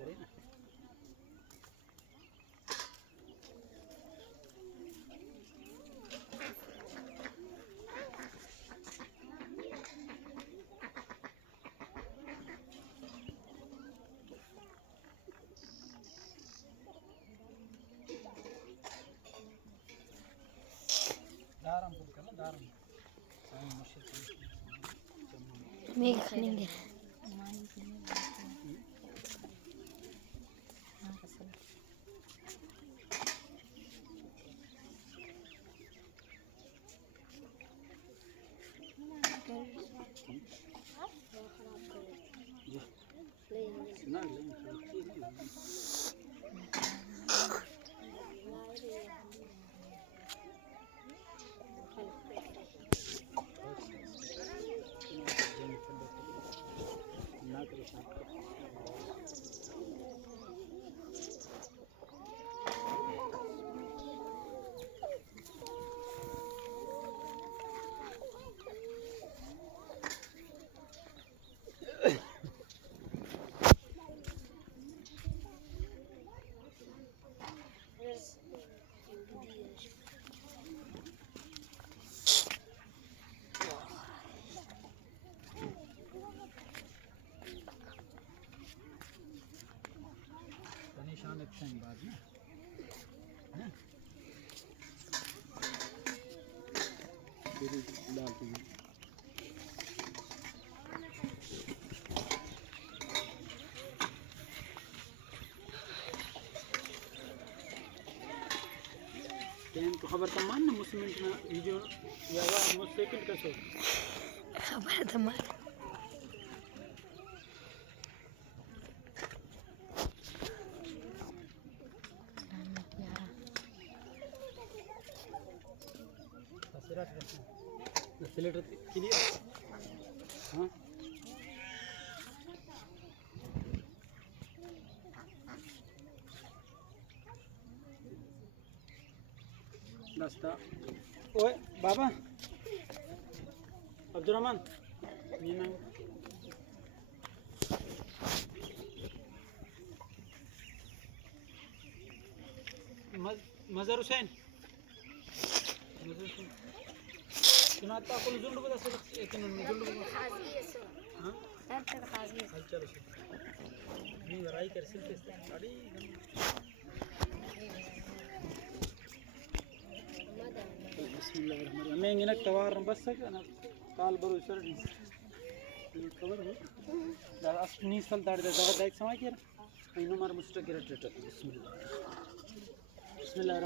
करे ना दारम पुल करना दारम साईं मुर्शिद मैं खाएंगे ना निशान अच्छा है बाद में फिर डालते हैं टाइम तो खबर तमान ना मुस्लिम ना वीडियो या मुझ सेकंड का शो खबर तमान सिलेटर क्लियर हाँ रास्ता ओए बाबा अब्दुर्रहमान ये ना मजर हुसैन सुनाता आपको जुंड बता सकते एक मिनट में जुंड बता हां सर तक खासी चलो नहीं राई कर सिलते अड़ी बिस्मिल्लाह मैं इनक तवार बस انا قال برو سردي कवर हो दा असनी सल दाड दा दाइक समा केर इनो मार मुस्टक केर ट्रेट बिस्मिल्लाह बिस्मिल्लाह